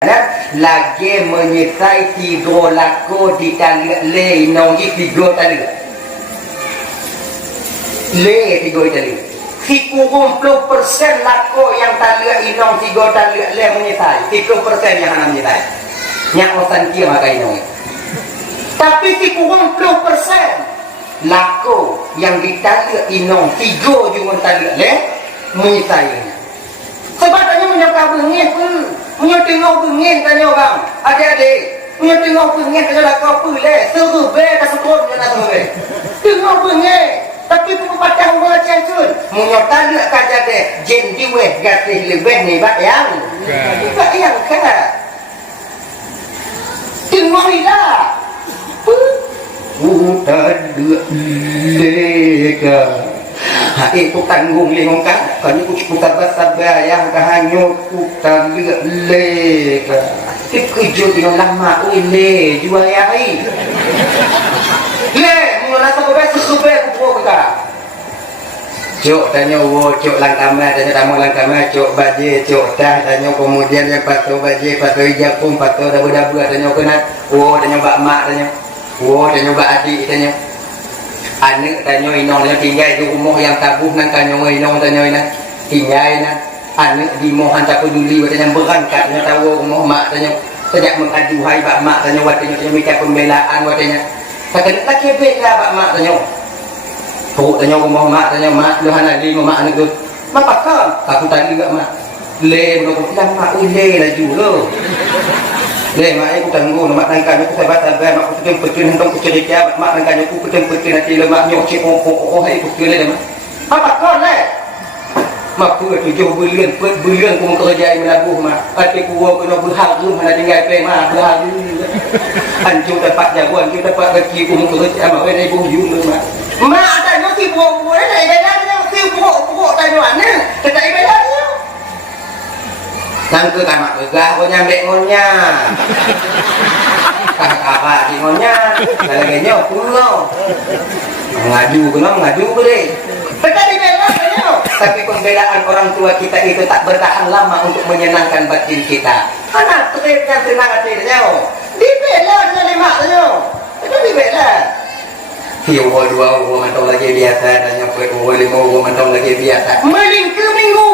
lagi menyertai tiga lako di tali le nongi tiga tali le tiga tali 30% lako yang tali inong tiga tali le menyertai 30% yang hana menyertai yang osan kia maka inong tapi 30% lako yang ditali inong tiga juga tali le menyertai sebabnya menyokap bengin punya tengok bengin tanya orang adik-adik punya tengok bengin tanya lah kau pilih seru be tak sekut dia nak seru tengok bengin tapi pepatah orang cengsun punya tanda kaja deh jen diweh gatih lebih ni bak yang kan tengok hilah tanda lega Hai ku tanggung lingong kan kani ku putar bahasa bayang kahanyo ku tanggung leka tip kerja dengan lama le jual yai le mula tak beres sube ku ka cok tanya wo cok langkama tanya tamu langkama cok baje cok dah tanya kemudian yang pato baje pato ijapung pato dabu-dabu tanya kena wo tanya bak mak tanya wo tanya bak adik tanya anak tanya inong tanya tinggal di rumah yang tabuh nang tanya inong tanya ina tinggal na anak di mohan tak peduli tanya berangkat tanya tahu rumah mak tanya sejak mengadu hai bak mak tanya watanya tanya minta pembelaan watanya tak laki bela bak mak tanya tu tanya rumah mak tanya mak lu hana di mak anak tu mak pakam aku tadi juga mak le aku bilang mak le laju lo le mak aku tangguh mak tangkan aku sabar sabar mak aku pencun hendak cerita mak tangkan aku pencun nanti lemak nyok cek hai aku le mak pakam le mak tu 7 bulan aku kerja melabuh mak ati ku kena berhak tu mana tinggal pe mak berhak ancu dapat jagoan ancu dapat gaji ku kerja mak ini ibu jum mak mak tak nak tipu boleh dah ibadah tipu tak mana tak ibadah nang ke tamak begah ko nyambek ngonya kakak di ngonya lagi nyok puno ngaju ke deh tadi bela tapi pembelaan orang tua kita itu tak bertahan lama untuk menyenangkan batin kita anak terkena senang hati dia dibela jadi mak dia itu dibela Tiga dua mantau lagi biasa dan yang lima mantau lagi biasa mending ke minggu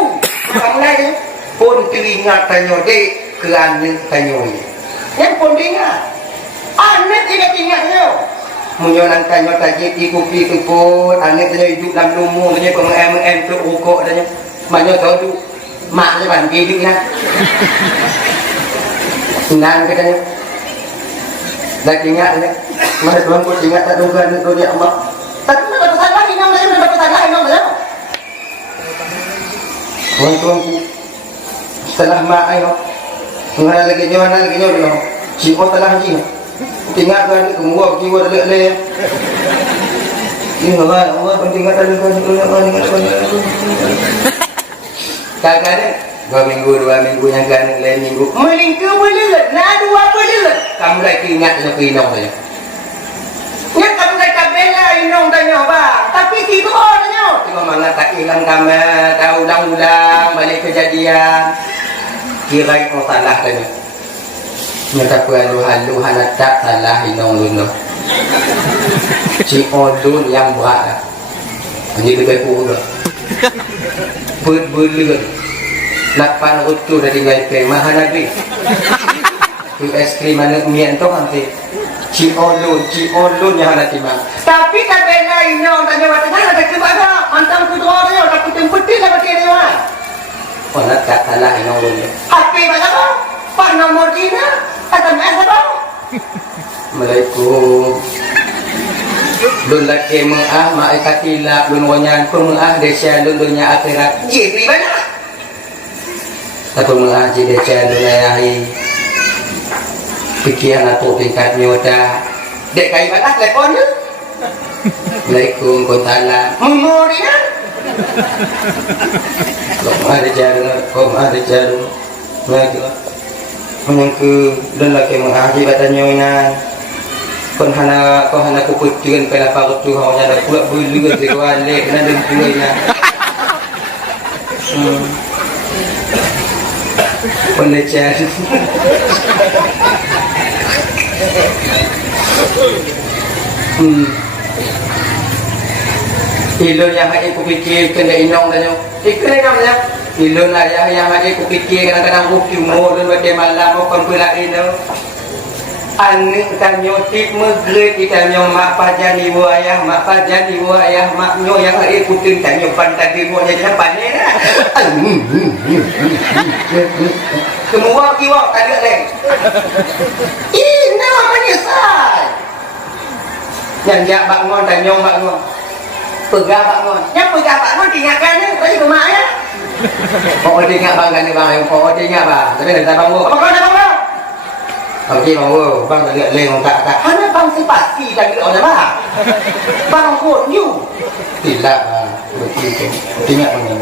kamu lagi pun teringat tanya dek ke anak tanya yang pun teringat anak tidak ingat dia menyolang tanya tajik ikuti pun anak tanya hidup dalam lumur tanya pemem tu ukok tanya maknya tahu tu maknya bandi hidup lah senang katanya dah ingat tanya mana tuan pun ingat tak duga tu dia Allah tapi mana pesan lagi nama saya mana pesan lagi nama saya tuan setelah mak ayo mengenal lagi nyo si setelah haji tinggal kan semua jiwa le ini Allah penting ada kadang 2 minggu yang kan lain minggu melingkar boleh nah 2 boleh kamu lagi ingat nak inong saja ingat kamu lagi bela inong tanya bang tapi tiba tanya tiba mana tak hilang kamu tahu ulang balik kejadian kira kau salah tanya nyata halu tak salah inong luno si odun yang berat ini lebih kurang berbelut 8 rutu dah tinggal ke mahal nabi tu es krim mana mian tu nanti si odun yang ada timang tapi tak bela inong tanya watanya ada ke mana mantang kudro dia tak kutempetin lah pakai dia oh tak salah inong luno HP mana bang pak nomor dia SMS apa Assalamualaikum lun laki mengah ma'aikat hilap lun wanyan pemengah desa lun dunia akhirat jadi mana atau mengah jadi desa lun ayahi pikiran atau tingkat nyota dek kai mana telepon tu Assalamualaikum kontalan memori kau ada jarum lagi yang ke dan laki mengaji batanya ina kon hana kuputkan pela parut tu hanya ada pula bulu ke wale kena dan puina Pelecehan. Ilun yang aku fikir kena inong tanya. Ikut namanya. Ilun ayah yang aku fikir kadang-kadang bukti umur dan bagaimana mau pembelain tu. Anik tanyo tip megret tanyo mak pajani ayah mak pajani ayah mak nyo yang ikutin tanyo pantai mo jadi apa ni lah. Semua kiwak tak ada lagi. Ini menyesal. Yang jak bangun tanyo bangun. Pegang bangun. Yang pegang bangun tinggalkan ni bagi rumah ya. Kau tinggal bang ni bang, kau tinggal bang. Tapi dah bangun. Apa kau dah bangun? Okey bang, bang tak lihat leng tak. Mana bang si pasti tak lihat orang bang. Bang pun you. Tidak bang. Betul. Tengok bang.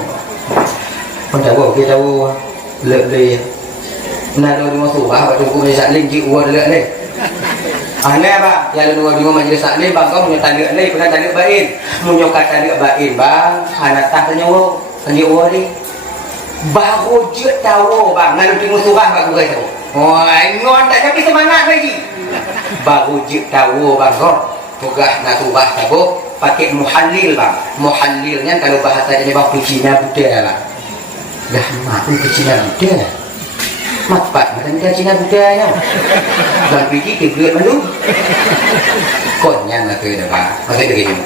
Bang tahu kita tahu le. Nak ada masuk bah waktu aku bisa leng ji uar le ni. Aneh bang, yang dua majlis sak ni bang kau punya tanda ni pernah tanda bain. Munyo kata tanda bain bang, anak tak tanya wo, tanya uar ni. Baru je tahu bang, nak tengok surah bang gue tahu. Oh, ngon tak tapi semangat lagi. Baru je tahu bang kau. Pegah nak surah tahu pakai muhallil bang. Muhallilnya kalau bahasa ini bang Cina Buddha bang. Dah mak ni Cina Buddha. Mapat macam dia Cina Buddha nya. Bang pergi ke gerak malu. Konyan lah tu dah bang. Maksud dia gini.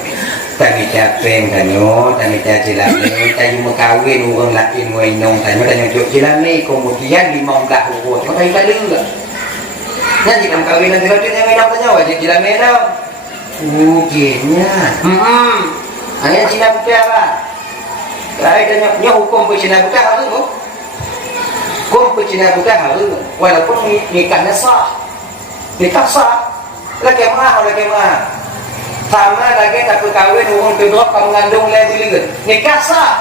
Tanya capeng tanyo, tanya jelame, tanya mau kahwin orang lain wainong tanya jok jelame, kemudian 15 orang. Kau tak ada. Nanti kan kahwin nanti kau tanya wainong tanya wajib jelame tau. Ugenya. Hanya Cina Buddha apa? Saya tanya, nya hukum Cina Buddha apa tu? Hukum Cina Buddha apa? Walaupun nikahnya sah, nikah sah, lagi mah. Sama lagi tak berkahwin orang kedua kau mengandung lagi lagi. Nikah sah.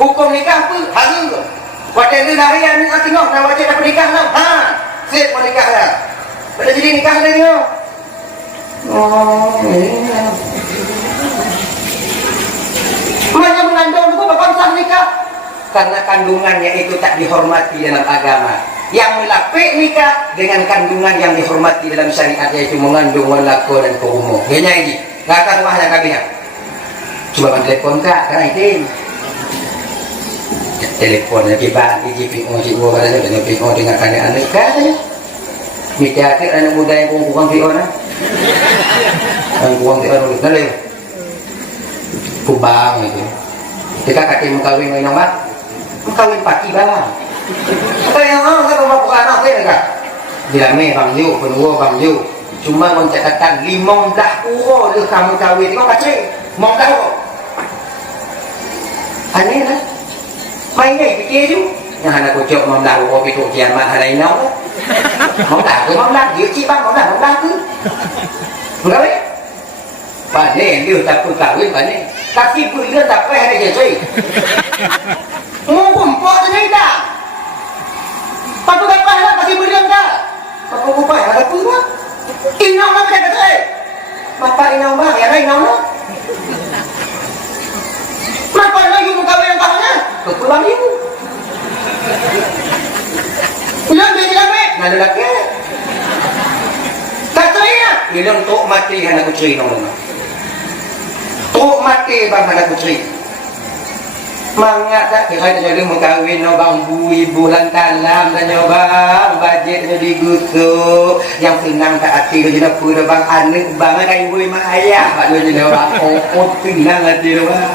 Hukum nikah apa? Harus. Pada itu hari yang nak tengok nak wajib nak nikah lah. Siap mau nikah dah. Pada jadi nikah dah tengok. Oh, ini. Mana mengandung itu bapak sah nikah? Karena kandungannya itu tak dihormati dalam agama. Yang melapik nikah dengan kandungan yang dihormati dalam syariat yaitu mengandung walako dan kurumu. Hanya ini. Kata rumahnya kabinat. Coba bang telepon kak, kerana itu. Telepon lagi bang, PO cikgu katanya dan PO dengan anak-anak katanya. Mikir akhir anak muda yang kurang PO na. Yang kurang PO nulis na leh. Kubang itu. Jika kakek mengkawin dengan bang, mengkawin pagi bang. Apa yang saya bawa bukan anak saya kan? Dilame bang Yu, penua bang Yu. Cuma mencatatkan 15 euro dia kamu kahwin. Tengok kacik, 15 euro. Aneh lah. Main ni fikir je. Yang anak kocok 15 euro itu kiamat hari ini. 15 dia cik bang, 15 tu. Berapa? Pandai dia tak pun kahwin pandai. Kasih pun dia tak payah ada je cuy. Ngumpul tu ni tak. Patu dapat lah kasih beriang dah. Patu lupa ada apa lah. Inau lah macam kata bapak inau bang, yang lain inau lah. Maka lagi muka yang tahunnya kepulang ibu. Bilang dia jelamik. Nada laki. Tak cerita. Bilang tok mati anak kutri inau lah. Tok mati bang anak kutri. Mangat tak kira dia mau kahwin no bang ibu lantalam tanya bang bajet jadi gusuk yang senang tak hati dia nak pura bang anak bang ada ibu mak ayah pak dia jadi bang oh senang hati dia bang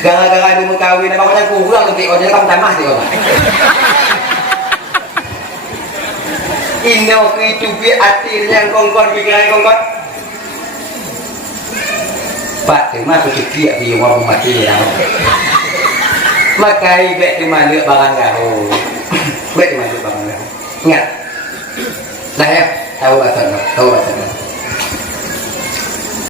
gara-gara dia mau kahwin abang macam kurang nanti orang dia tamah dia bang ino itu bi hatinya kongkon pikiran kongkon Pak terima kecil di orang mati dah. Maka ibet terima lihat barang gaul. Bet terima lihat barang gaul. Ingat. Dah ya, tahu bahasa.